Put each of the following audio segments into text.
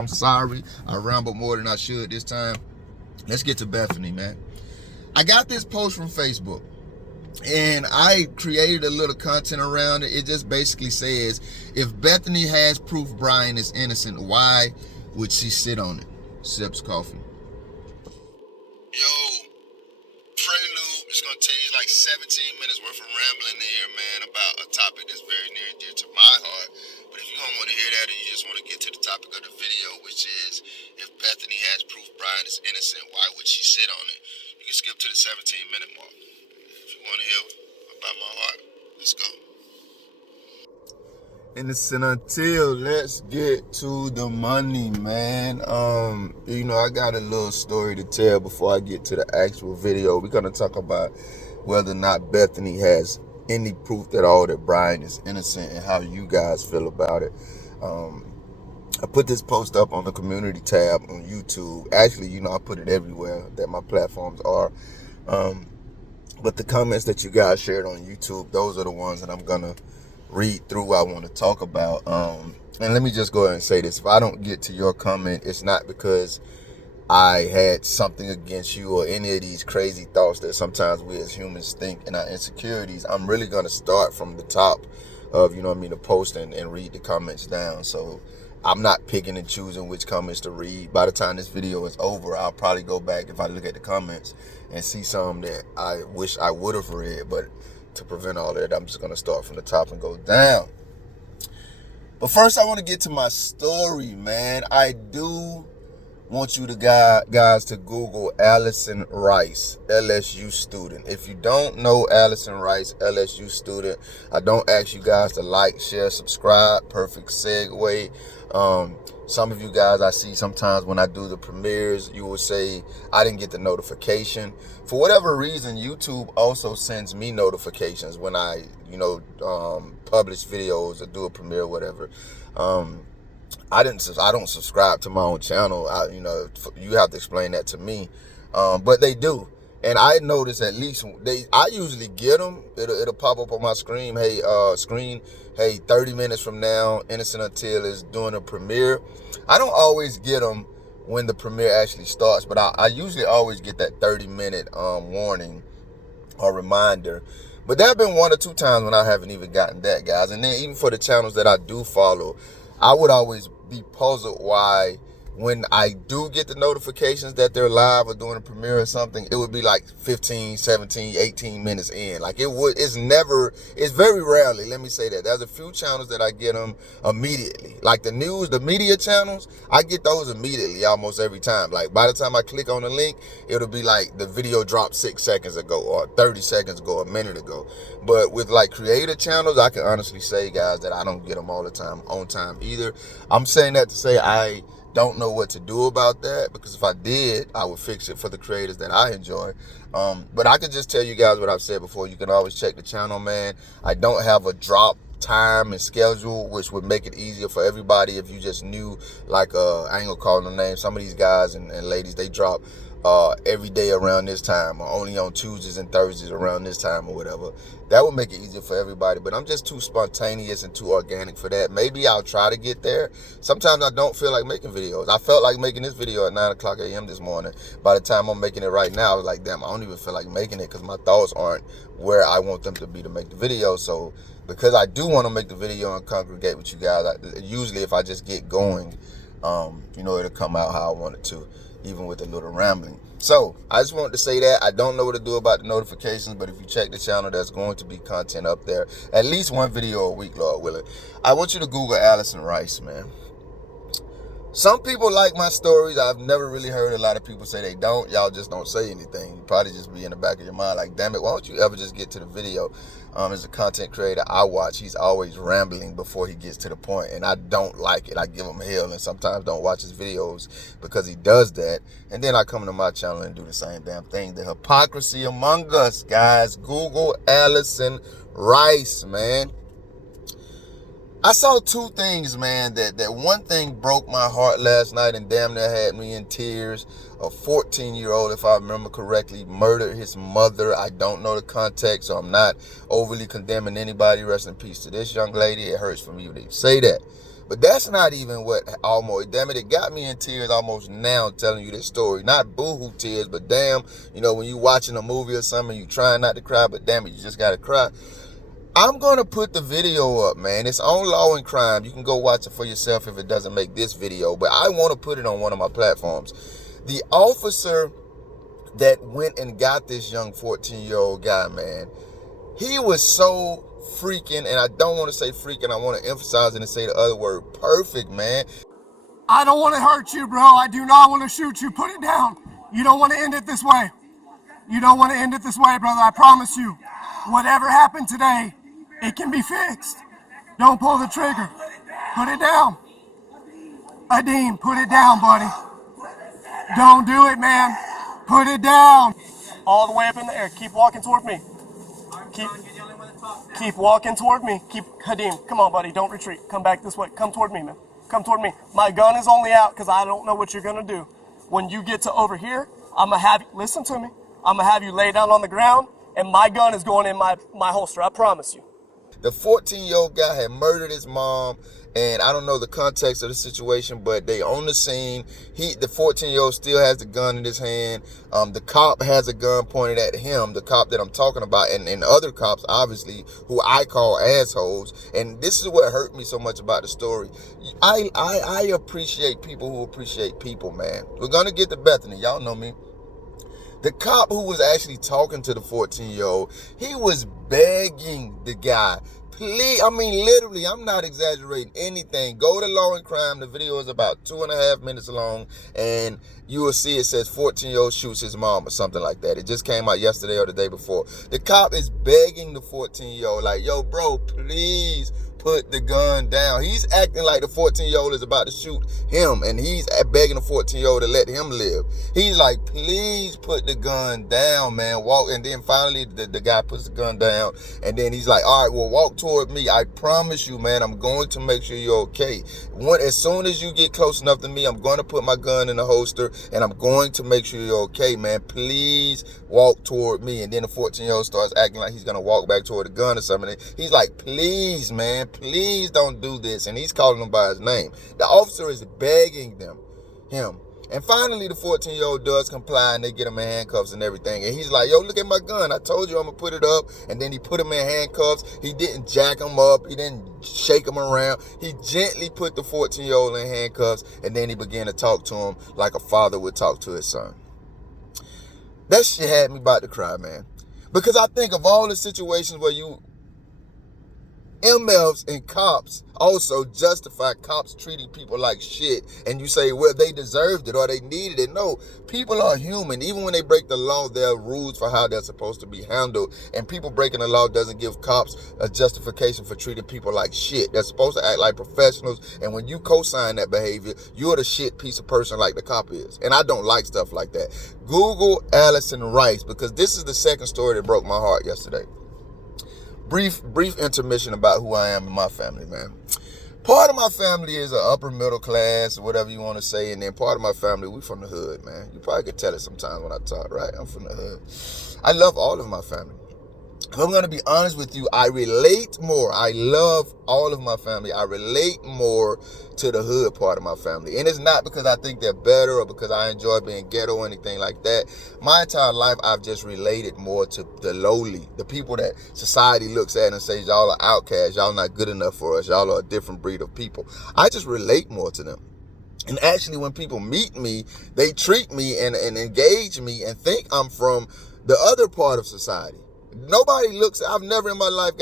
I'm sorry, I rambled more than I should this time. Let's get to Bethany, man. I got this post from Facebook, and I created a little content around it. It just basically says, if Bethany has proof Brian is innocent, why would she sit on it? Sips coffee. Yo, prelude is gonna take you like 17 minutes worth of rambling in here, man, about a topic that's very near and dear to my heart. But if you don't want to hear that and you just want to get to the topic of the video, which is, if Bethany has proof Brian is innocent, why would she sit on it? You can skip to the 17-minute mark. If you want to hear about my heart, let's go. Innocent until, let's get to the money, man. I got a little story to tell before I get to the actual video. We're gonna talk about whether or not Bethany has any proof at all that Brian is innocent and how you guys feel about it. I put this post up on the community tab on YouTube. Actually, I put it everywhere that my platforms are. But the comments that you guys shared on YouTube, those are the ones that I'm gonna read through. I want to talk about. And let me just go ahead and say this: if I don't get to your comment, it's not because I had something against you or any of these crazy thoughts that sometimes we as humans think in our insecurities. I'm really gonna start from the top of the post and read the comments down. So I'm not picking and choosing which comments to read. By the time this video is over, I'll probably go back, if I look at the comments, and see some that I wish I would have read. But to prevent all that, I'm just going to start from the top and go down. But first, I want to get to my story, man. I do want you to guys to Google Allison Rice, LSU student. If you don't know Allison Rice, LSU student, I don't ask you guys to like, share, subscribe. Perfect segue. Some of you guys I see sometimes when I do the premieres, you will say I didn't get the notification. For whatever reason, YouTube also sends me notifications when I, publish videos or do a premiere or whatever. I don't subscribe to my own channel. You have to explain that to me. But they do. And I notice at least I usually get them. It'll pop up on my screen. Hey, 30 minutes from now, Innocent Until is doing a premiere. I don't always get them when the premiere actually starts, but I usually always get that 30-minute warning or reminder. But there have been 1 or 2 times when I haven't even gotten that, guys. And then even for the channels that I do follow, I would always be puzzled why, when I do get the notifications that they're live or doing a premiere or something, it would be like 15, 17, 18 minutes in. Like it's very rarely, let me say that. There's a few channels that I get them immediately. Like the news, the media channels, I get those immediately almost every time. Like by the time I click on the link, it'll be like the video dropped 6 seconds ago or 30 seconds ago, a minute ago. But with like creator channels, I can honestly say, guys, that I don't get them all the time on time either. I'm saying that to say I don't know what to do about that, because if I did, I would fix it for the creators that I enjoy. But I can just tell you guys what I've said before. You can always check the channel, man. I don't have a drop time and schedule, which would make it easier for everybody if you just knew, like, I ain't gonna call no names. Some of these guys and ladies, they drop every day around this time, or only on Tuesdays and Thursdays around this time or whatever. That would make it easier for everybody, but I'm just too spontaneous and too organic for that. Maybe I'll try to get there. Sometimes I don't feel like making videos. I felt like making this video at 9 o'clock a.m. this morning. By the time I'm making it right now, I was like, damn, I don't even feel like making it, because my thoughts aren't where I want them to be to make the video. So because I do want to make the video and congregate with you guys, usually if I just get going, it'll come out how I want it to, even with a little rambling. So I just wanted to say that. I don't know what to do about the notifications, but if you check the channel, there's going to be content up there. At least 1 video a week, Lord willing. I want you to Google Allison Rice, man. Some people like my stories. I've never really heard a lot of people say they don't. Y'all just don't say anything. You probably just be in the back of your mind like, damn it, why don't you ever just get to the video? As a content creator I watch, he's always rambling before he gets to the point, and I don't like it. I give him hell and sometimes don't watch his videos because he does that. And then I come to my channel and do the same damn thing. The hypocrisy among us, guys. Google Allison Rice, man. I saw 2 things, man. That one thing broke my heart last night and damn near had me in tears. A 14-year-old, if I remember correctly, murdered his mother. I don't know the context, so I'm not overly condemning anybody. Rest in peace to this young lady. It hurts for me to say that. But that's not even what almost, damn it, it got me in tears almost now telling you this story. Not boohoo tears, but damn, when you watching a movie or something, you trying not to cry, but damn it, you just gotta cry. I'm gonna put the video up, man. It's on Law and Crime. You can go watch it for yourself if it doesn't make this video, but I want to put it on one of my platforms. The officer that went and got this young 14-year-old guy, man, he was so freaking, and I don't want to say freaking, I want to emphasize it and say the other word, perfect, man. I don't want to hurt you, bro. I do not want to shoot you. Put it down. You don't want to end it this way. You don't want to end it this way, brother. I promise you. Whatever happened today, it can be fixed. Don't pull the trigger. Put it down. Adeem, put it down, buddy. Don't do it, man. Put it down. All the way up in the air. Keep walking toward me. Keep walking toward me. Hadim, come on, buddy. Don't retreat. Come back this way. Come toward me, man. Come toward me. My gun is only out because I don't know what you're going to do. When you get to over here, I'm going to have you, listen to me. I'm going to have you lay down on the ground, and my gun is going in my holster. I promise you. The 14-year-old guy had murdered his mom, and I don't know the context of the situation, but they on the scene. The 14-year-old still has the gun in his hand. The cop has a gun pointed at him, the cop that I'm talking about, and other cops, obviously, who I call assholes. And this is what hurt me so much about the story. I appreciate people who appreciate people, man. We're going to get to Bethany. Y'all know me. The cop who was actually talking to the 14-year-old, he was begging the guy, please, I mean, literally, I'm not exaggerating anything. Go to Law and Crime. The video is about 2.5 minutes long, and you will see it says 14-year-old shoots his mom or something like that. It just came out yesterday or the day before. The cop is begging the 14-year-old, like, yo, bro, please put the gun down. He's acting like the 14-year-old is about to shoot him, and he's begging the 14-year-old to let him live. He's like, please put the gun down, man. Walk. And then finally the guy puts the gun down, and then he's like, all right, well, walk toward me. I promise you, man, I'm going to make sure you're okay. As soon as you get close enough to me, I'm going to put my gun in the holster, and I'm going to make sure you're okay, man. Please walk toward me. And then the 14-year-old starts acting like he's going to walk back toward the gun or something. He's like, please, man, please don't do this. And he's calling him by his name. The officer is begging him. And finally, the 14-year-old does comply, and they get him in handcuffs and everything. And he's like, yo, look at my gun. I told you I'm going to put it up. And then he put him in handcuffs. He didn't jack him up. He didn't shake him around. He gently put the 14-year-old in handcuffs, and then he began to talk to him like a father would talk to his son. That shit had me about to cry, man. Because I think of all the situations where MFs and cops also justify cops treating people like shit, and you say, well, they deserved it or they needed it. No, people are human. Even when they break the law, there are rules for how they're supposed to be handled, and people breaking the law doesn't give cops a justification for treating people like shit. They're supposed to act like professionals, and when you co-sign that behavior, you're the shit piece of person like the cop is, and I don't like stuff like that. Google Allison Rice, because this is the second story that broke my heart yesterday. Brief intermission about who I am and my family, man. Part of my family is an upper middle class, or whatever you want to say, and then part of my family, we from the hood, man. You probably could tell it sometimes when I talk, right? I'm from the hood. I love all of my family. If I'm going to be honest with you, I relate more. I love all of my family. I relate more to the hood part of my family. And it's not because I think they're better or because I enjoy being ghetto or anything like that. My entire life, I've just related more to the lowly, the people that society looks at and says, y'all are outcasts, y'all not good enough for us, y'all are a different breed of people. I just relate more to them. And actually, when people meet me, they treat me and engage me and think I'm from the other part of society. Nobody looks, I've never in my life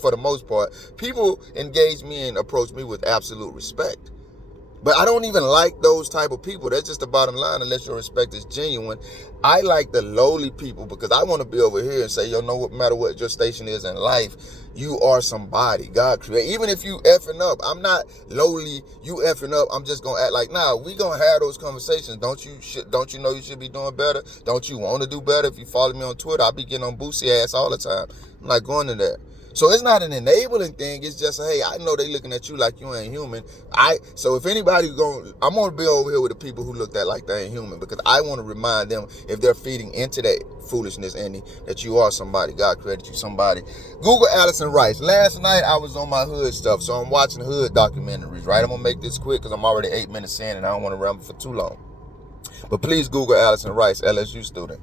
for the most part, people engage me and approach me with absolute respect. But I don't even like those type of people. That's just the bottom line, unless your respect is genuine. I like the lowly people because I want to be over here and say, no matter what your station is in life, you are somebody. God created. Even if you effing up, I'm not lowly, you effing up, I'm just going to act like, nah, we going to have those conversations. Don't you know you should be doing better? Don't you want to do better? If you follow me on Twitter, I be getting on Boosie ass all the time. I'm not going to that. So it's not an enabling thing. It's just, hey, I know they looking at you like you ain't human. So if anybody I'm gonna be over here with the people who look like they ain't human, because I want to remind them, if they're feeding into that foolishness, Andy, that you are somebody. God created you somebody. Google Allison Rice. Last night I was on my hood stuff, so I'm watching hood documentaries, right? I'm gonna make this quick because I'm already 8 minutes in and I don't want to ramble for too long. But please Google Allison Rice, LSU student.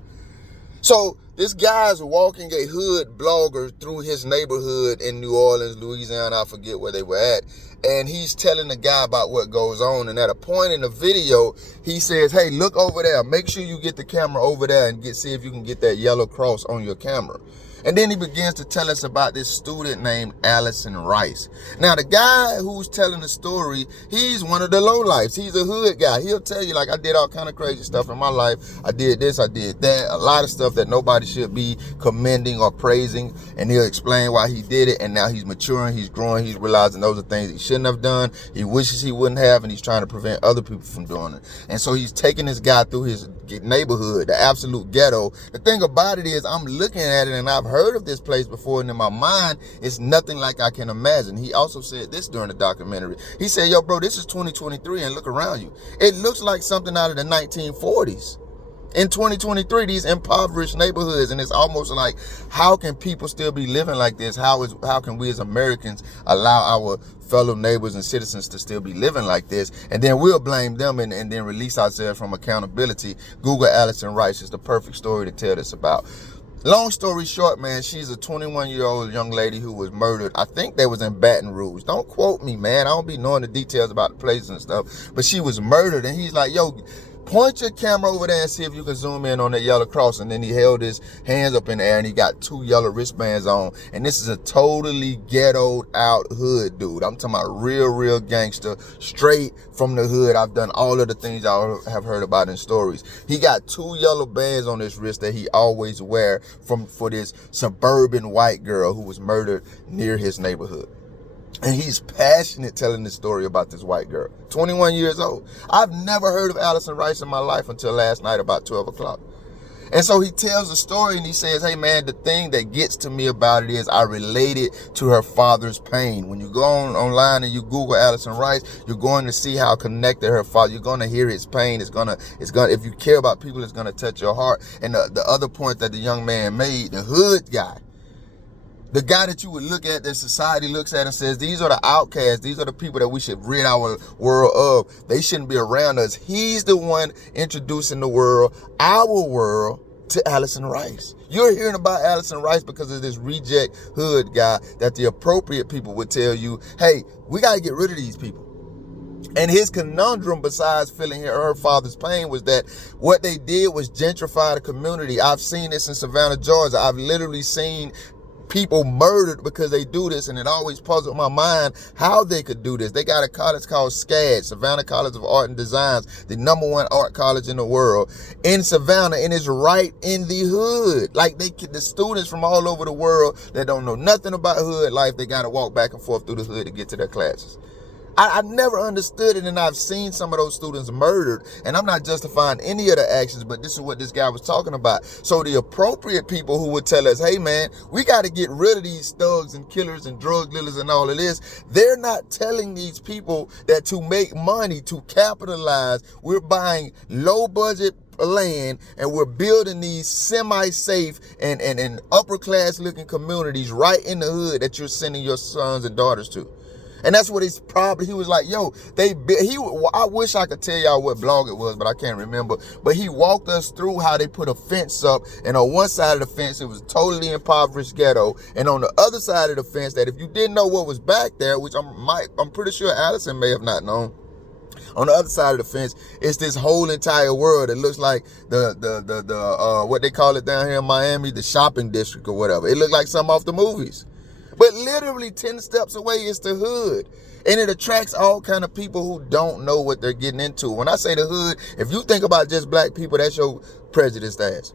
So this guy's walking a hood blogger through his neighborhood in New Orleans, Louisiana. I forget where they were at. And he's telling the guy about what goes on. And at a point in the video, he says, hey, look over there. Make sure you get the camera over there and see if you can get that yellow cross on your camera. And then he begins to tell us about this student named Allison Rice. Now, the guy who's telling the story, he's one of the lowlifes. He's a hood guy. He'll tell you, like, I did all kind of crazy stuff in my life. I did this, I did that. A lot of stuff that nobody should be commending or praising. And he'll explain why he did it. And now he's maturing, he's growing, he's realizing those are things he shouldn't have done. He wishes he wouldn't have, and he's trying to prevent other people from doing it. And so he's taking this guy through his neighborhood, the absolute ghetto. The thing about it is, I'm looking at it and I've heard of this place before, and in my mind, it's nothing like I can imagine. He also said this during the documentary. He said, yo, bro, this is 2023 and look around you. It looks like something out of the 1940s. In 2023, these impoverished neighborhoods, and it's almost like, how can people still be living like this? How can we as Americans allow our fellow neighbors and citizens to still be living like this? And then we'll blame them and then release ourselves from accountability. Google Allison Rice is the perfect story to tell this about. Long story short, man, she's a 21-year-old young lady who was murdered. I think that was in Baton Rouge. Don't quote me, man. I don't be knowing the details about the places and stuff. But she was murdered, and he's like, yo, point your camera over there and see if you can zoom in on that yellow cross. And then he held his hands up in the air and he got 2 yellow wristbands on. And this is a totally ghettoed out hood dude. I'm talking about real gangster, straight from the hood. I've done all of the things y'all have heard about in stories. He got 2 yellow bands on his wrist that he always wear for this suburban white girl who was murdered near his neighborhood. And he's passionate telling this story about this white girl, 21 years old. I've never heard of Allison Rice in my life until last night about 12 o'clock. And so he tells the story and he says, hey, man, the thing that gets to me about it is I related to her father's pain. When you go online and you Google Allison Rice, you're going to see how connected her father, you're going to hear his pain. It's gonna, if you care about people, it's going to touch your heart. And the other point that the young man made, the hood guy, the guy that you would look at, that society looks at and says, these are the outcasts, these are the people that we should rid our world of. They shouldn't be around us. He's the one introducing our world, to Allison Rice. You're hearing about Allison Rice because of this reject hood guy that the appropriate people would tell you, hey, we got to get rid of these people. And his conundrum, besides feeling her father's pain, was that what they did was gentrify the community. I've seen this in Savannah, Georgia. I've literally seen people murdered because they do this, and it always puzzled my mind how they could do this. They got a college called SCAD, Savannah College of Art and Designs, the #1 art college in the world, in Savannah, and it's right in the hood. Like, the students from all over the world that don't know nothing about hood life, they got to walk back and forth through the hood to get to their classes. I never understood it, and I've seen some of those students murdered, and I'm not justifying any of the actions, but this is what this guy was talking about. So the appropriate people who would tell us, hey, man, we got to get rid of these thugs and killers and drug dealers and all of this, they're not telling these people that to make money, to capitalize, we're buying low-budget land and we're building these semi-safe and upper-class looking communities right in the hood that you're sending your sons and daughters to. And that's what he was like, yo, I wish I could tell y'all what blog it was, but I can't remember. But he walked us through how they put a fence up. And on one side of the fence, it was totally impoverished ghetto. And on the other side of the fence, that if you didn't know what was back there, which I'm pretty sure Allison may have not known, on the other side of the fence, it's this whole entire world. It looks like the what they call it down here in Miami, the shopping district or whatever. It looked like something off the movies. But literally 10 steps away is the hood. And it attracts all kind of people who don't know what they're getting into. When I say the hood, if you think about just black people, that's your prejudiced ass.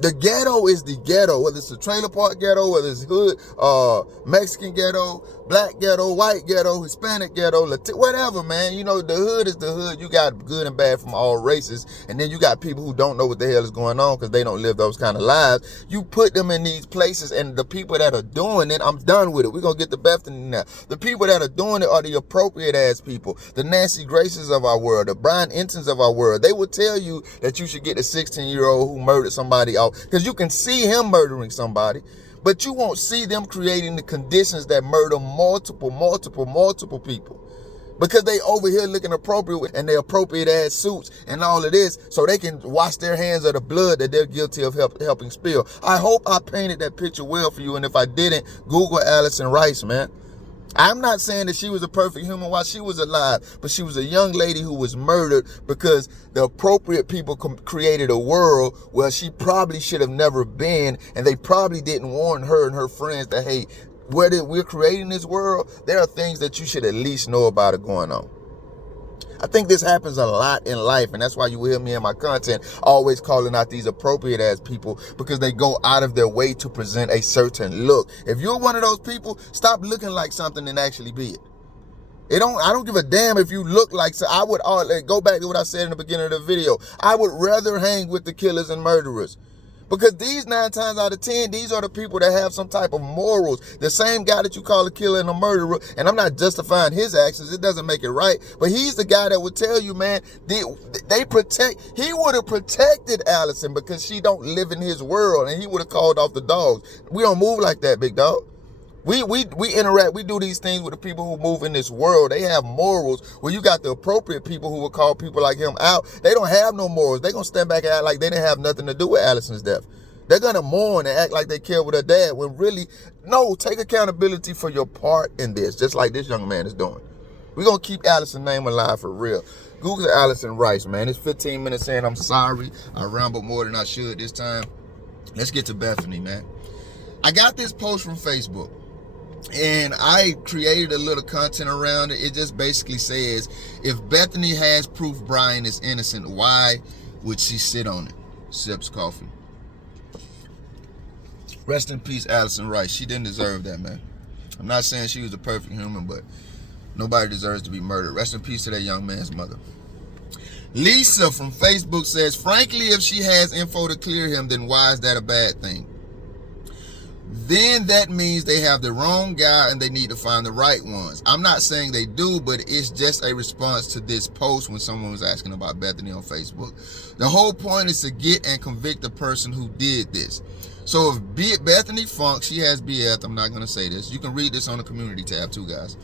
The ghetto is the ghetto, whether it's the trailer park ghetto, whether it's hood, Mexican ghetto, black ghetto, white ghetto, Hispanic ghetto, whatever, man. You know, the hood is the hood. You got good and bad from all races. And then you got people who don't know what the hell is going on because they don't live those kind of lives. You put them in these places, and the people that are doing it, I'm done with it. We're going to get to Bethany now. The people that are doing it are the appropriate ass people, the Nancy Graces of our world, the Brian Entons of our world. They will tell you that you should get the 16-year-old who murdered somebody out because you can see him murdering somebody, but you won't see them creating the conditions that murder multiple people. Because they over here looking appropriate and their appropriate ass suits and all of this so they can wash their hands of the blood that they're guilty of helping spill. I hope I painted that picture well for you, and if I didn't, Google Allison Rice, man. I'm not saying that she was a perfect human while she was alive, but she was a young lady who was murdered because the appropriate people created a world where she probably should have never been, and they probably didn't warn her and her friends that, hey, we're creating this world, there are things that you should at least know about it going on. I think this happens a lot in life, and that's why you hear me in my content always calling out these appropriate ass people, because they go out of their way to present a certain look. If you're one of those people, stop looking like something and actually be it. I don't give a damn if you look like, so I would go back to what I said in the beginning of the video. I would rather hang with the killers and murderers. Because these 9 times out of 10, these are the people that have some type of morals. The same guy that you call a killer and a murderer, and I'm not justifying his actions, it doesn't make it right, but he's the guy that would tell you, man, he would have protected Allison because she don't live in his world, and he would have called off the dogs. We don't move like that, big dog. We interact, we do these things with the people who move in this world. They have morals. Where you got the appropriate people who will call people like him out. They don't have no morals. They're going to stand back and act like they didn't have nothing to do with Allison's death. They're going to mourn and act like they care with her dad when really, no, take accountability for your part in this, just like this young man is doing. We're going to keep Allison's name alive for real. Google Allison Rice, man. It's 15 minutes in. I'm sorry. I rambled more than I should this time. Let's get to Bethany, man. I got this post from Facebook, and I created a little content around it. It just basically says, if Bethany has proof Brian is innocent, why would she sit on it? Sips coffee. Rest in peace, Allison Rice. She didn't deserve that, man. I'm not saying she was a perfect human, but nobody deserves to be murdered. Rest in peace to that young man's mother. Lisa from Facebook says, frankly, if she has info to clear him, then why is that a bad thing? Then that means they have the wrong guy and they need to find the right ones. I'm not saying they do, but it's just a response to this post when someone was asking about Bethany on Facebook. The whole point is to get and convict the person who did this. So if Bethany Funke, she has BF, I'm not going to say this. You can read this on the community tab too, guys.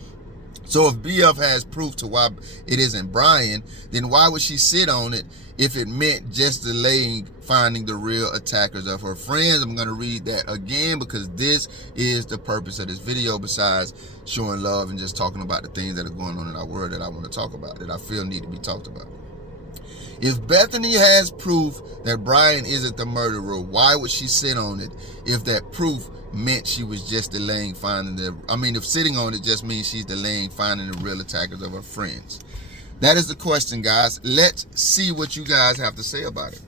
So if BF has proof to why it isn't Brian, then why would she sit on it if it meant just delaying finding the real attackers of her friends? I'm going to read that again because this is the purpose of this video, besides showing love and just talking about the things that are going on in our world that I want to talk about, that I feel need to be talked about. If Bethany has proof that Brian isn't the murderer, why would she sit on it if that proof meant she was just delaying finding if sitting on it just means she's delaying finding the real attackers of her friends? That is the question, guys. Let's see what you guys have to say about it.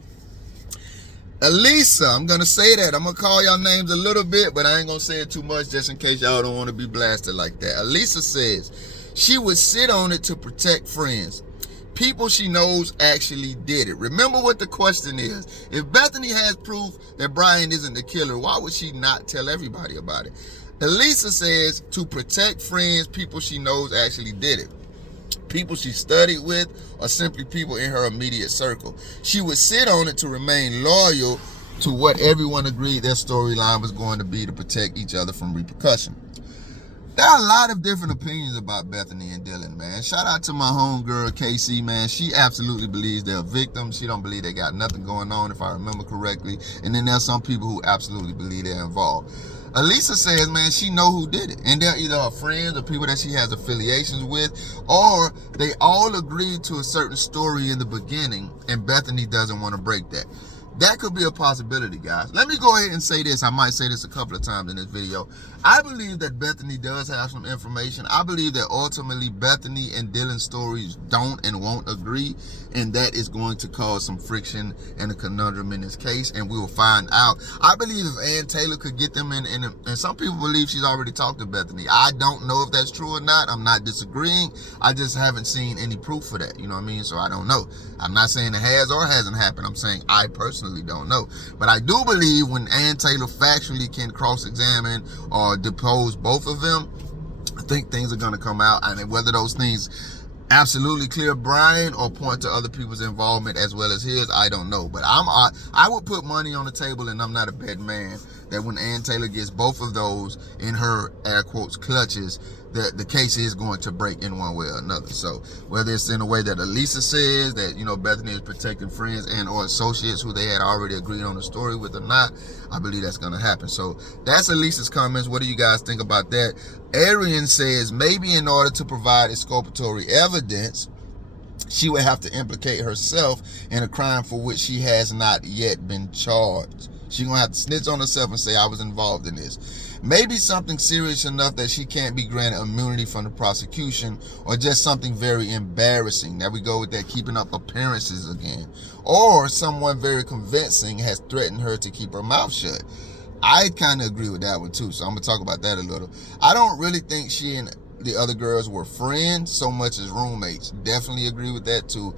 Elisa, I'm going to say that. I'm going to call y'all names a little bit, but I ain't going to say it too much just in case y'all don't want to be blasted like that. Elisa says she would sit on it to protect friends. People she knows actually did it. Remember what the question is. If Bethany has proof that Brian isn't the killer, why would she not tell everybody about it? Elisa says to protect friends, people she knows actually did it. People she studied with, or simply people in her immediate circle. She would sit on it to remain loyal to what everyone agreed their storyline was going to be to protect each other from repercussion. There are a lot of different opinions about Bethany and Dylan, man. Shout out to my homegirl, KC, man. She absolutely believes they're victims. She don't believe they got nothing going on, if I remember correctly. And then there's some people who absolutely believe they're involved. Elisa says, man, she know who did it. And they're either her friends or people that she has affiliations with, or they all agreed to a certain story in the beginning, and Bethany doesn't want to break that. That could be a possibility, guys. Let me go ahead and say this. I might say this a couple of times in this video. I believe that Bethany does have some information. I believe that ultimately Bethany and Dylan's stories don't and won't agree, and that is going to cause some friction and a conundrum in this case, and we will find out. I believe if Ann Taylor could get them in, and some people believe she's already talked to Bethany. I don't know if that's true or not. I'm not disagreeing. I just haven't seen any proof for that. You know what I mean? So I don't know. I'm not saying it has or hasn't happened. I'm saying I personally don't know. But I do believe when Ann Taylor factually can cross-examine or depose both of them, I think things are going to come out. And whether those things absolutely clear Brian or point to other people's involvement as well as his, I don't know. But I would put money on the table, and I'm not a bad man, that when Ann Taylor gets both of those in her, air quotes, clutches, the case is going to break in one way or another. So whether it's in a way that Elisa says, that, you know, Bethany is protecting friends and or associates who they had already agreed on the story with or not, I believe that's going to happen. So that's Elisa's comments. What do you guys think about that? Arian says maybe in order to provide exculpatory evidence, she would have to implicate herself in a crime for which she has not yet been charged. She's going to have to snitch on herself and say, I was involved in this. Maybe something serious enough that she can't be granted immunity from the prosecution, or just something very embarrassing. There we go with that keeping up appearances again. Or someone very convincing has threatened her to keep her mouth shut. I kind of agree with that one too, so I'm going to talk about that a little. I don't really think she and the other girls were friends so much as roommates. Definitely agree with that too.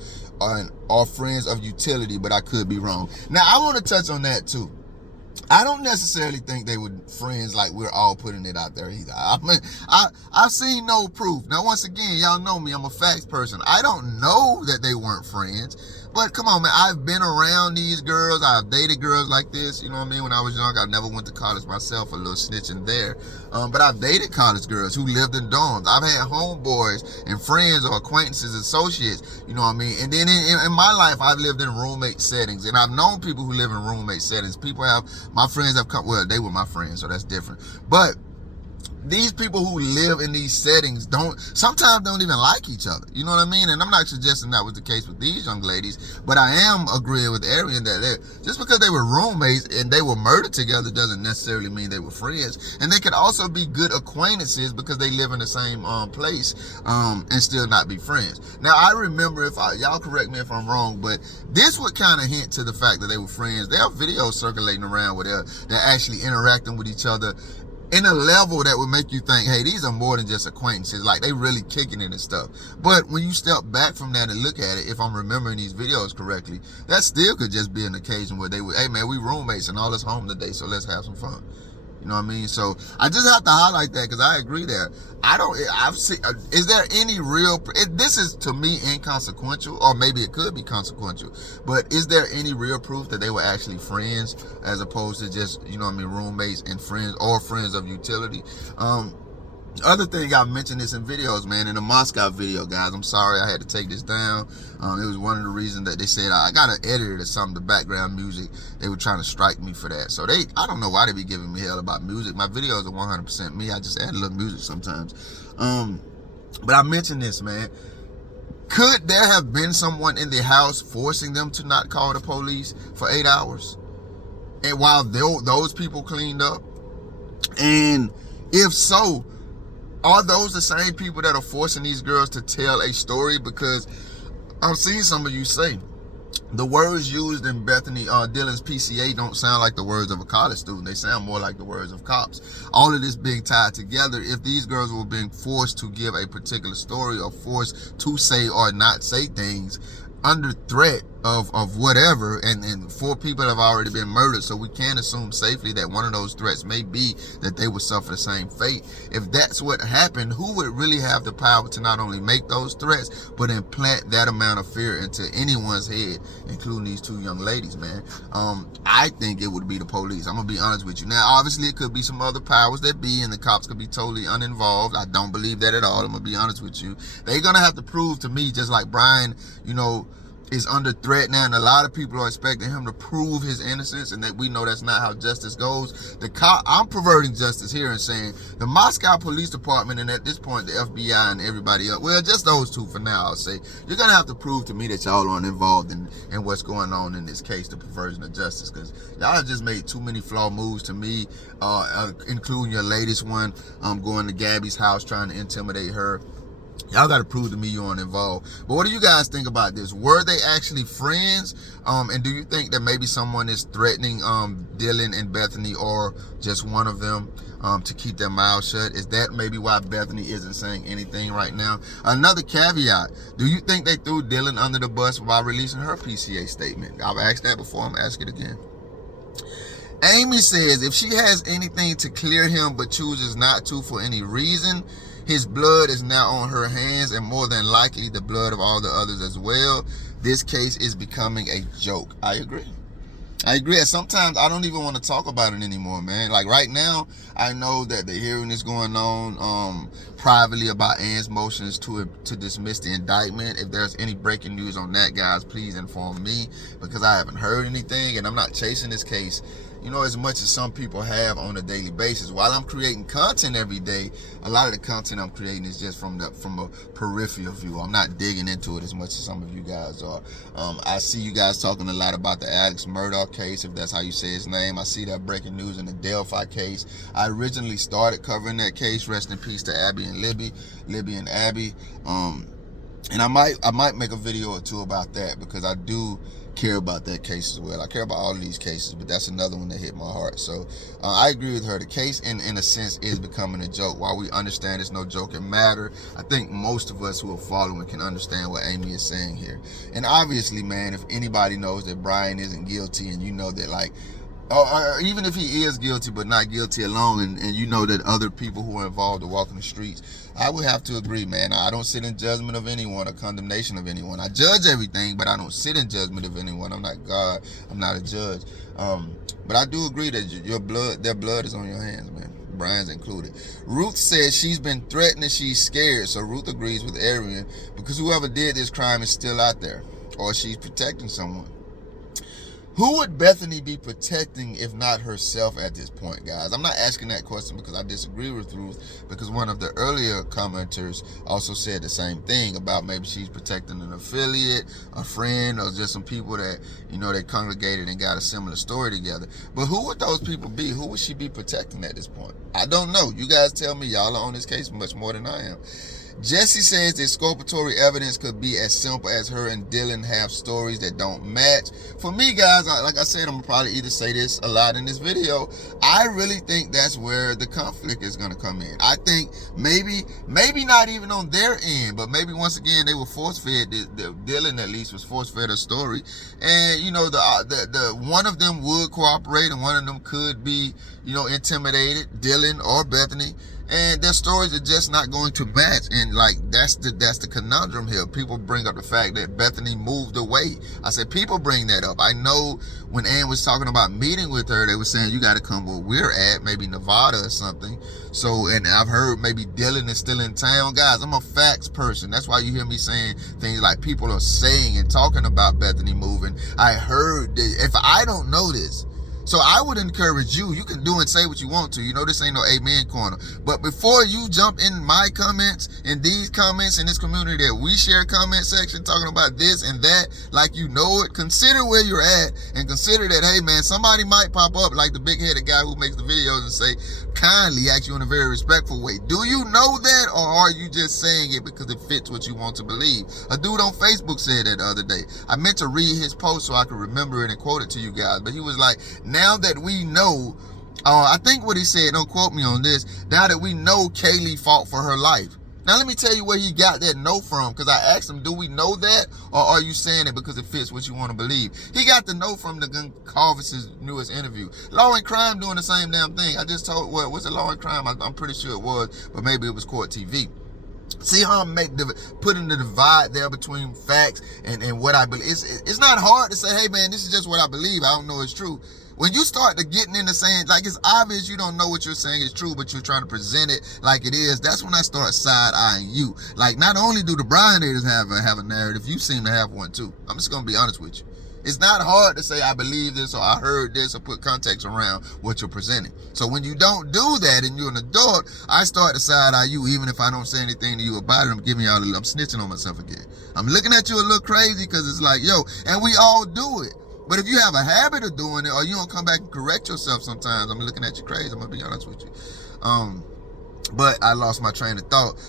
Or friends of utility, but I could be wrong. Now, I want to touch on that too. I don't necessarily think they were friends like we're all putting it out there either. I mean, I've seen no proof. Now, once again, y'all know me. I'm a facts person. I don't know that they weren't friends. But come on, man. I've been around these girls. I've dated girls like this. You know what I mean? When I was young, I never went to college myself. A little snitching there. But I've dated college girls who lived in dorms. I've had homeboys and friends or acquaintances, associates. You know what I mean? And then in my life, I've lived in roommate settings. And I've known people who live in roommate settings. My friends have come, well, they were my friends, so that's different. But these people who live in these settings sometimes don't even like each other. You know what I mean? And I'm not suggesting that was the case with these young ladies, but I am agreeing with Arian that just because they were roommates and they were murdered together doesn't necessarily mean they were friends. And they could also be good acquaintances because they live in the same place and still not be friends. Now, I remember, y'all correct me if I'm wrong, but this would kind of hint to the fact that they were friends. There are videos circulating around where they're actually interacting with each other in a level that would make you think, hey, these are more than just acquaintances. Like, they really kicking it and stuff. But when you step back from that and look at it, if I'm remembering these videos correctly, that still could just be an occasion where they would, hey, man, we roommates and all us home today, so let's have some fun. You know what I mean? So I just have to highlight that because I agree there. Is there any this is to me inconsequential, or maybe it could be consequential, but is there any real proof that they were actually friends as opposed to just, you know what I mean, roommates and friends or friends of utility? Other thing, I mentioned this in videos, man, in the Moscow video, guys. I'm sorry I had to take this down. It was one of the reasons that they said I got an editor or something, the background music. They were trying to strike me for that. So I don't know why they be giving me hell about music. My videos are 100% me. I just add a little music sometimes. But I mentioned this, man. Could there have been someone in the house forcing them to not call the police for 8 hours? And while those people cleaned up? And if so, are those the same people that are forcing these girls to tell a story? Because I've seen some of you say the words used in Bethany Dylan's PCA don't sound like the words of a college student. They sound more like the words of cops. All of this being tied together, if these girls were being forced to give a particular story or forced to say or not say things under threat of whatever, and 4 people have already been murdered, so we can assume safely that one of those threats may be that they would suffer the same fate. If that's what happened, who would really have the power to not only make those threats, but implant that amount of fear into anyone's head, including these 2 young ladies, man? I think it would be the police. I'm gonna be honest with you. Now, obviously, it could be some other powers that be, and the cops could be totally uninvolved. I don't believe that at all. I'm gonna be honest with you. They're gonna have to prove to me, just like Brian, you know, is under threat now, and a lot of people are expecting him to prove his innocence, and that we know that's not how justice goes. I'm perverting justice here and saying the Moscow Police Department, and at this point the FBI and everybody else, well, just those two for now, I'll say, you're gonna have to prove to me that y'all aren't involved in what's going on in this case, the perversion of justice, because y'all have just made too many flawed moves to me, including your latest one, going to Gabby's house trying to intimidate her. Y'all got to prove to me you aren't involved. But what do you guys think about this? Were they actually friends? And do you think that maybe someone is threatening Dylan and Bethany, or just one of them, to keep their mouths shut? Is that maybe why Bethany isn't saying anything right now? Another caveat, do you think they threw Dylan under the bus by releasing her PCA statement? I've asked that before, I'm asking it again. Amy says if she has anything to clear him but chooses not to for any reason, his blood is now on her hands, and more than likely the blood of all the others as well. This case is becoming a joke. I agree. And sometimes I don't even want to talk about it anymore, man. Like right now, I know that the hearing is going on privately about Ann's motions to dismiss the indictment. If there's any breaking news on that, guys, please inform me, because I haven't heard anything, and I'm not chasing this case, you know, as much as some people have on a daily basis. While I'm creating content every day, a lot of the content I'm creating is just from a peripheral view. I'm not digging into it as much as some of you guys are. I see you guys talking a lot about the Alex Murdaugh case, if that's how you say his name. I see that breaking news in the Delphi case. I originally started covering that case. Rest in peace to Abby and Libby and Abby. And I might make a video or two about that, because I do care about that case as well. I care about all of these cases, but that's another one that hit my heart. So I agree with her. The case, in a sense, is becoming a joke. While we understand it's no joking matter, I think most of us who are following can understand what Amy is saying here. And obviously, man, if anybody knows that Brian isn't guilty, and you know that, like, or even if he is guilty but not guilty alone, and you know that other people who are involved are walking the streets, I would have to agree, man. I don't sit in judgment of anyone or condemnation of anyone. I judge everything, but I don't sit in judgment of anyone. I'm not God. I'm not a judge. But I do agree that their blood is on your hands, man. Brian's included. Ruth says she's been threatened and she's scared. So Ruth agrees with Arian, because whoever did this crime is still out there, or she's protecting someone. Who would Bethany be protecting if not herself at this point, guys? I'm not asking that question because I disagree with Ruth, because one of the earlier commenters also said the same thing about maybe she's protecting an affiliate, a friend, or just some people that, you know, they congregated and got a similar story together. But who would those people be? Who would she be protecting at this point? I don't know. You guys tell me. Y'all are on this case much more than I am. Jesse says the exculpatory evidence could be as simple as her and Dylan have stories that don't match. For me, guys, like I said, I'm gonna probably either say this a lot in this video. I really think that's where the conflict is gonna come in. I think maybe not even on their end, but maybe once again they were force-fed. Dylan at least was force-fed a story, and you know the one of them would cooperate, and one of them could be, you know, intimidated, Dylan or Bethany. And their stories are just not going to match, and like that's the conundrum here. People bring up the fact that Bethany moved away. I said people bring that up. I know when Ann was talking about meeting with her, they were saying you got to come where we're at, maybe Nevada or something. So, and I've heard maybe Dylan is still in town. Guys, I'm a facts person. That's why you hear me saying things like people are saying and talking about Bethany moving. I heard that. If I don't know this, so I would encourage you, you can do and say what you want to. You know, this ain't no amen corner. But before you jump in my comments, in these comments, in this community that we share comment section, talking about this and that, like you know it, consider where you're at, and consider that, hey man, somebody might pop up like the big-headed guy who makes the videos and say, kindly ask you in a very respectful way. Do you know that, or are you just saying it because it fits what you want to believe? A dude on Facebook said that the other day. I meant to read his post so I could remember it and quote it to you guys, but he was like, now that we know, I think what he said, don't quote me on this, now that we know Kaylee fought for her life. Now let me tell you where he got that no from, because I asked him, do we know that, or are you saying it because it fits what you want to believe? He got the no from the Carvis's newest interview. Law and Crime doing the same damn thing. I just told, well, was it Law and Crime? I'm pretty sure it was, but maybe it was Court TV. See how I'm putting the divide there between facts and what I believe. It's not hard to say, hey man, this is just what I believe. I don't know it's true. When you start to getting into saying, like, it's obvious you don't know what you're saying is true, but you're trying to present it like it is, that's when I start side-eyeing you. Like, not only do the Brian haters have a narrative, you seem to have one too. I'm just going to be honest with you. It's not hard to say I believe this or I heard this or put context around what you're presenting. So when you don't do that and you're an adult, I start to side-eye you even if I don't say anything to you about it. I'm giving y'all I'm snitching on myself again. I'm looking at you a little crazy because it's like, yo, and we all do it. But if you have a habit of doing it or you don't come back and correct yourself sometimes, I'm looking at you crazy. I'm going to be honest with you. But I lost my train of thought.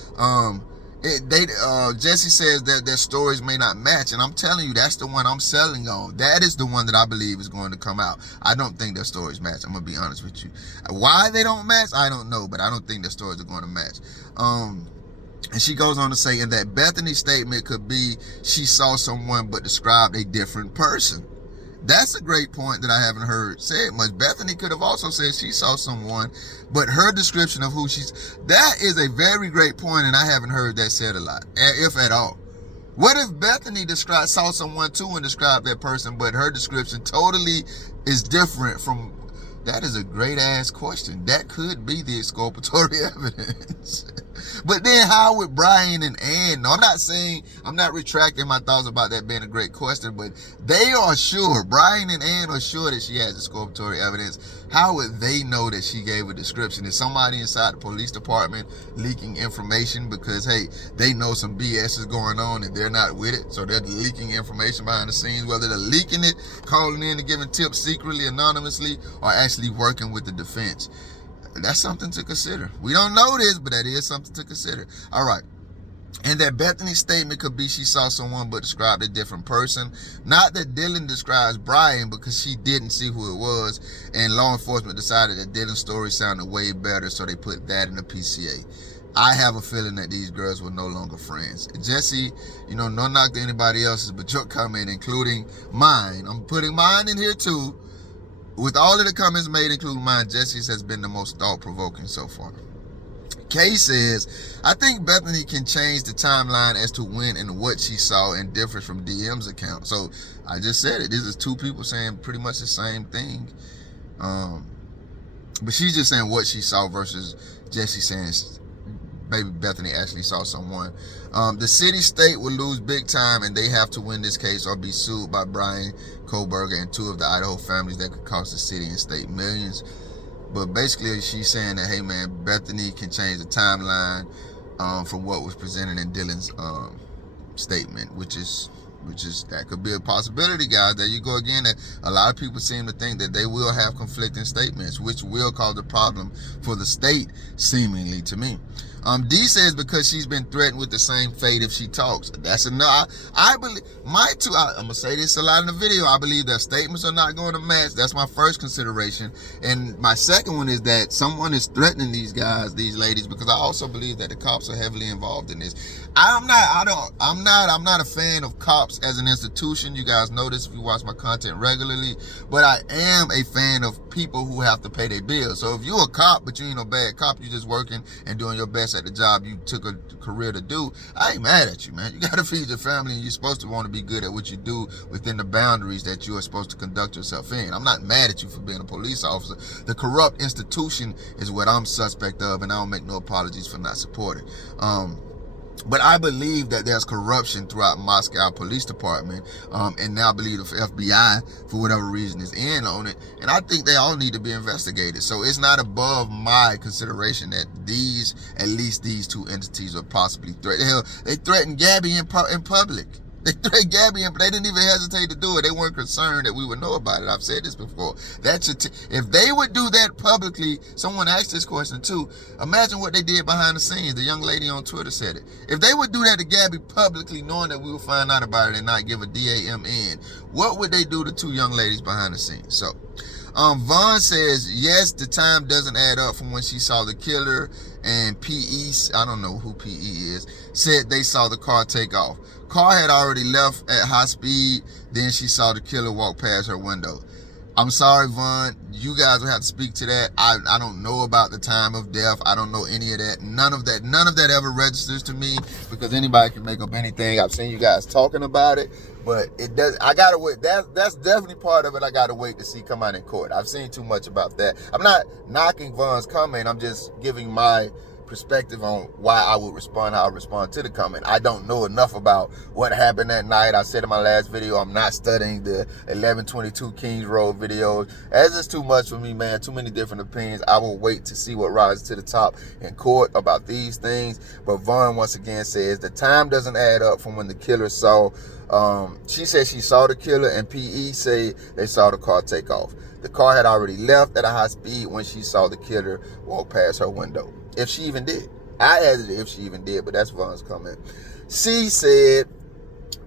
Jesse says that their stories may not match, and I'm telling you, that's the one I'm selling on. That is the one that I believe is going to come out. I don't think their stories match. I'm going to be honest with you. Why they don't match, I don't know, but I don't think their stories are going to match. And she goes on to say, and that Bethany's statement could be she saw someone but described a different person. That's a great point that I haven't heard said much. Bethany could have also said she saw someone, but her description of who that is a very great point, and I haven't heard that said a lot, if at all. What if Bethany saw someone too and described that person, but her description totally is different from... That is a great ass question. That could be the exculpatory evidence. But then how would Brian and Ann know? I'm not retracting my thoughts about that being a great question, but they are sure, Brian and Ann are sure that she has exculpatory evidence. How would they know that she gave a description? Is somebody inside the police department leaking information because, hey, they know some BS is going on and they're not with it, so they're leaking information behind the scenes, whether they're leaking it, calling in and giving tips secretly, anonymously, or actually working with the defense? That's something to consider. We don't know this, but that is something to consider. All right. And that Bethany's statement could be she saw someone but described a different person. Not that Dylan describes Brian, because she didn't see who it was, and law enforcement decided that Dylan's story sounded way better, so they put that in the PCA. I have a feeling that these girls were no longer friends. Jesse, no knock to anybody else's, but your comment, including mine, I'm putting mine in here too. With all of the comments made, including mine, Jesse's has been the most thought-provoking so far. Kay says, I think Bethany can change the timeline as to when and what she saw and differs from DM's account. So I just said it. This is two people saying pretty much the same thing. But she's just saying what she saw versus Jesse saying baby Bethany actually saw someone. The city-state will lose big time, and they have to win this case or be sued by Brian Koberger and two of the Idaho families that could cost the city and state millions. But basically, she's saying that, hey man, Bethany can change the timeline from what was presented in Dylan's statement, which is that could be a possibility, guys. There you go again. That a lot of people seem to think that they will have conflicting statements, which will cause a problem for the state, seemingly to me. D says because she's been threatened with the same fate if she talks. That's enough. I believe I'm gonna say this a lot in the video. I believe their statements are not going to match. That's my first consideration. And my second one is that someone is threatening these guys, these ladies, because I also believe that the cops are heavily involved in this. I'm not a fan of cops as an institution. You guys know this if you watch my content regularly, but I am a fan of people who have to pay their bills. So if you're a cop, but you ain't no bad cop, you just working and doing your best at the job you took a career to do, I ain't mad at you, man. You got to feed your family, and you're supposed to want to be good at what you do within the boundaries that you are supposed to conduct yourself in. I'm not mad at you for being a police officer. The corrupt institution is what I'm suspect of, and I don't make no apologies for not supporting. But I believe that there's corruption throughout Moscow Police Department, and now I believe the FBI, for whatever reason, is in on it. And I think they all need to be investigated. So it's not above my consideration that at least these two entities are possibly threatened. Hell, they threatened Gabby in public. They threatened Gabby, but they didn't even hesitate to do it. They weren't concerned that we would know about it. I've said this before. If they would do that publicly, someone asked this question too. Imagine what they did behind the scenes. The young lady on Twitter said it. If they would do that to Gabby publicly, knowing that we would find out about it and not give a DAMN, what would they do to two young ladies behind the scenes? So, Vaughn says, yes, the time doesn't add up from when she saw the killer, and PE, I don't know who PE is, said they saw the car take off. Car had already left at high speed, then she saw the killer walk past her window. I'm sorry, Vaughn, you guys will have to speak to that. I don't know about the time of death. I don't know any of that. None of that ever registers to me, because anybody can make up anything. I've seen you guys talking about it, But it does. I gotta wait. That's definitely part of it. I gotta wait to see come out in court. I've seen too much about that. I'm not knocking Von's comment. I'm just giving my perspective on why I would respond how I respond to the comment. I don't know enough about what happened that night. I said in my last video, I'm not studying the 1122 Kings Road videos. As it's too much for me, man. Too many different opinions. I will wait to see what rises to the top in court about these things. But Von once again says the time doesn't add up from when the killer saw. She said she saw the killer, and PE say they saw the car take off. The car had already left at a high speed when she saw the killer walk past her window. If she even did. I added it if she even did, but that's Von's comment. C said,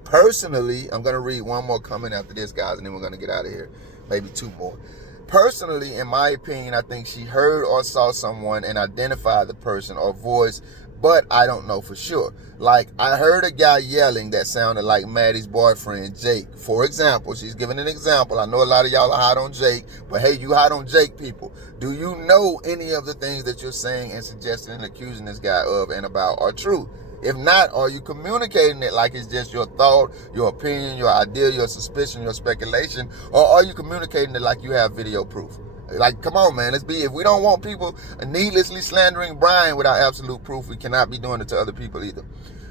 personally, I'm going to read one more comment after this, guys, and then we're going to get out of here. Maybe two more. Personally, in my opinion, I think she heard or saw someone and identified the person or voice, but I don't know for sure. Like, I heard a guy yelling that sounded like Maddie's boyfriend, Jake. For example, she's giving an example. I know a lot of y'all are hot on Jake, but hey, you hot on Jake people. Do you know any of the things that you're saying and suggesting and accusing this guy of and about are true? If not, are you communicating it like it's just your thought, your opinion, your idea, your suspicion, your speculation, or are you communicating it like you have video proof? Like, come on, man. Let's be. If we don't want people needlessly slandering Brian without absolute proof, we cannot be doing it to other people either.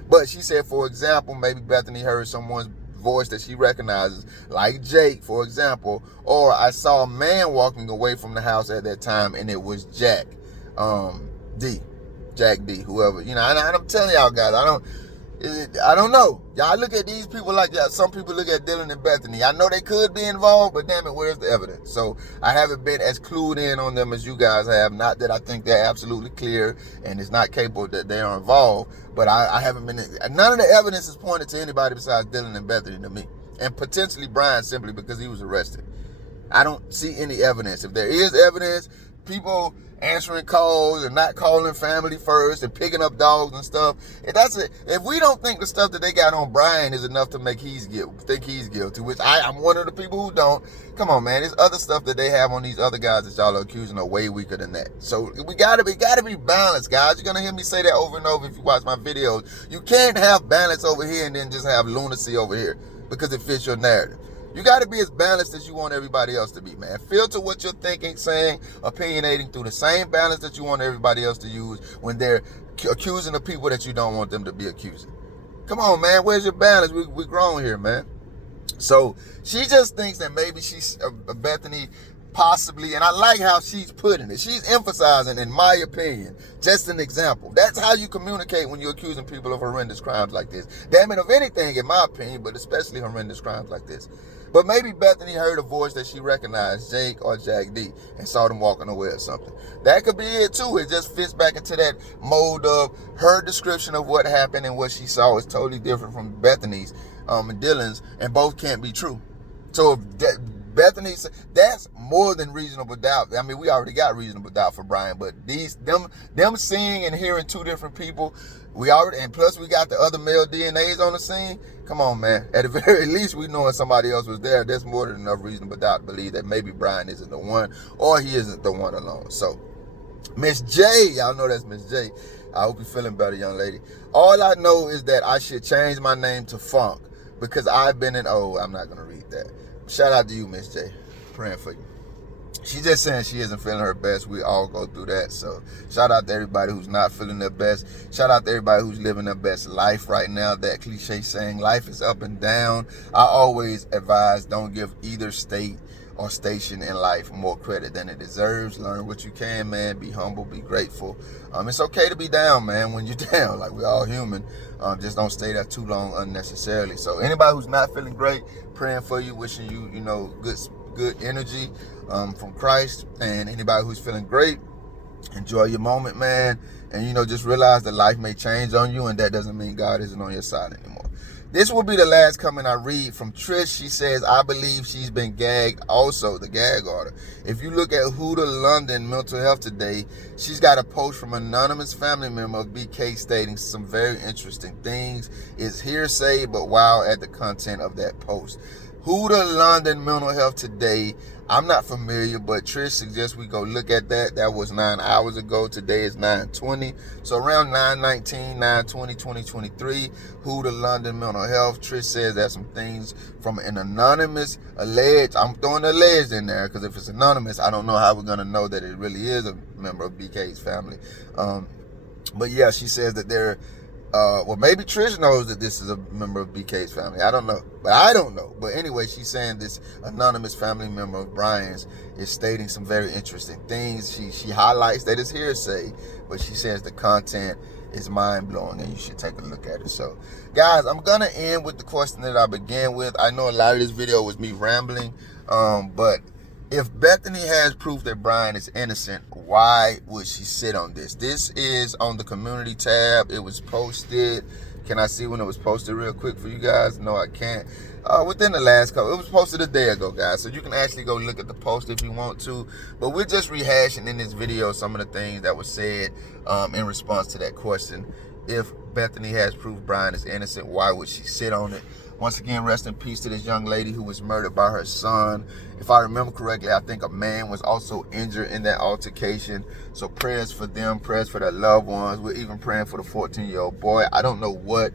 But she said, for example, maybe Bethany heard someone's voice that she recognizes, like Jake, for example, or I saw a man walking away from the house at that time, and it was Jack D, whoever, and I'm telling y'all guys, I don't know. Y'all look at these people like that. Some people look at Dylan and Bethany. I know they could be involved, but damn it, where's the evidence? So I haven't been as clued in on them as you guys have. Not that I think they're absolutely clear and it's not capable that they are involved, but I haven't been. None of the evidence is pointed to anybody besides Dylan and Bethany to me, and potentially Brian simply because he was arrested. I don't see any evidence. If there is evidence, people answering calls and not calling family first and picking up dogs and stuff. If we don't think the stuff that they got on Brian is enough to think he's guilty, which I'm one of the people who don't. Come on, man. There's other stuff that they have on these other guys that y'all are accusing are way weaker than that. So we gotta be balanced, guys. You're gonna hear me say that over and over if you watch my videos. You can't have balance over here and then just have lunacy over here because it fits your narrative. You got to be as balanced as you want everybody else to be, man. Filter what you're thinking, saying, opinionating through the same balance that you want everybody else to use when they're accusing the people that you don't want them to be accusing. Come on, man. Where's your balance? We're grown here, man. So she just thinks that maybe she's Bethany possibly, and I like how she's putting it. She's emphasizing, in my opinion, just an example. That's how you communicate when you're accusing people of horrendous crimes like this. Damn it, of anything, in my opinion, but especially horrendous crimes like this. But maybe Bethany heard a voice that she recognized, Jake or Jack D, and saw them walking away or something. That could be it too. It just fits back into that mold of her description of what happened and what she saw is totally different from Bethany's and Dylan's, and both can't be true. So if Bethany, that's more than reasonable doubt. I mean, we already got reasonable doubt for Brian, but them seeing and hearing two different people, and plus we got the other male DNAs on the scene. Come on, man. At the very least, we knowing somebody else was there. There's more than enough reasonable doubt to believe that maybe Brian isn't the one, or he isn't the one alone. So, Miss J, y'all know that's Miss J. I hope you're feeling better, young lady. All I know is that I should change my name to Funke because I've been I'm not gonna read that. Shout out to you, Miss J. Praying for you. She's just saying she isn't feeling her best. We all go through that. So shout out to everybody who's not feeling their best. Shout out to everybody who's living their best life right now. That cliche saying, life is up and down. I always advise don't give either state or station in life more credit than it deserves. Learn what you can, man. Be humble, be grateful. It's okay to be down, man, when you're down. Like, we're all human. Just don't stay there too long unnecessarily. So anybody who's not feeling great, praying for you, wishing you, good energy from Christ. And anybody who's feeling great, enjoy your moment, man. And, just realize that life may change on you, and that doesn't mean God isn't on your side anymore. This will be the last comment I read from Trish. She says, I believe she's been gagged also, the gag order. If you look at Huda London Mental Health today, she's got a post from an anonymous family member of BK stating some very interesting things. It's hearsay, but wow at the content of that post. Who the London Mental Health Today? I'm not familiar, but Trish suggests we go look at that. That was 9 hours ago. Today is 9:20. So around 9:19, 9:20, 2023. Who the London Mental Health? Trish says there's some things from an anonymous, alleged. I'm throwing alleged in there because if it's anonymous, I don't know how we're going to know that it really is a member of BK's family. But yeah, she says that they're well, maybe Trish knows that this is a member of BK's family. I don't know. But I don't know. But anyway, she's saying this anonymous family member of Brian's is stating some very interesting things. She highlights that it's hearsay, but she says the content is mind-blowing and you should take a look at it. So, guys, I'm going to end with the question that I began with. I know a lot of this video was me rambling, but if Bethany has proof that Brian is innocent, why would she sit on this? This is on the community tab. It was posted. Can I see when it was posted real quick for you guys? No, I can't. Within the last couple, it was posted a day ago, guys. So you can actually go look at the post if you want to. But we're just rehashing in this video some of the things that were said in response to that question. If Bethany has proof Brian is innocent, why would she sit on it? Once again, rest in peace to this young lady who was murdered by her son. If I remember correctly, I think a man was also injured in that altercation. So prayers for them, prayers for their loved ones. We're even praying for the 14-year-old boy. I don't know what,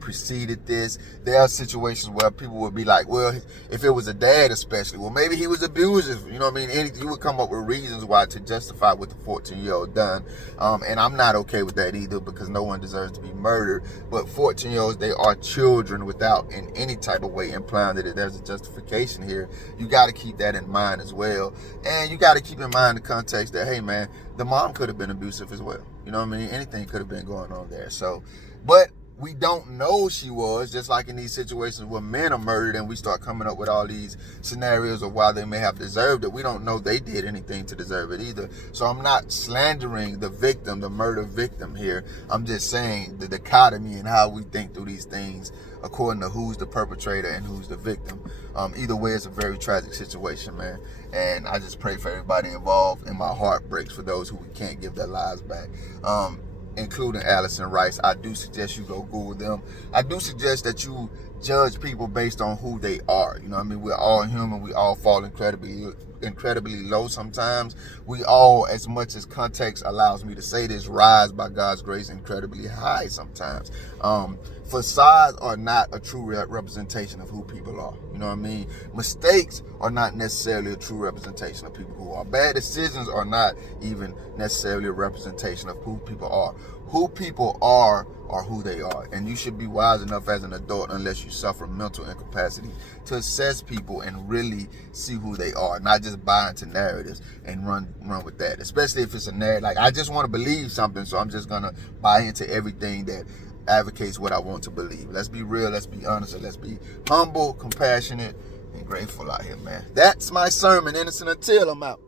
preceded this. There are situations where people would be like, well, if it was a dad especially, well, maybe he was abusive. You would come up with reasons why to justify what the 14-year-old done. And I'm not okay with that either because no one deserves to be murdered. But 14-year-olds, they are children without in any type of way implying that there's a justification here. You got to keep that in mind as well. And you got to keep in mind the context that, hey, man, the mom could have been abusive as well. Anything could have been going on there. So, but we don't know she was, just like in these situations where men are murdered and we start coming up with all these scenarios of why they may have deserved it. We don't know they did anything to deserve it either. So I'm not slandering the victim, the murder victim here. I'm just saying the dichotomy and how we think through these things according to who's the perpetrator and who's the victim. Either way, it's a very tragic situation, man. And I just pray for everybody involved, and my heart breaks for those who we can't give their lives back. Including Allison Rice. I do suggest you go Google them. I do suggest that you judge people based on who they are. We're all human. We all fall incredibly low sometimes. We all, as much as context allows me to say this, rise by God's grace incredibly high sometimes. Facades are not a true representation of who people are. Mistakes are not necessarily a true representation of people who are. Bad decisions are not even necessarily a representation of who people are. Who people are who they are. And you should be wise enough as an adult, unless you suffer mental incapacity, to assess people and really see who they are, not just buy into narratives and run with that. Especially if it's a narrative. Like, I just want to believe something, so I'm just going to buy into everything that advocates what I want to believe. Let's be real, let's be honest, and let's be humble, compassionate, and grateful out here, man. That's my sermon, innocent until I'm out.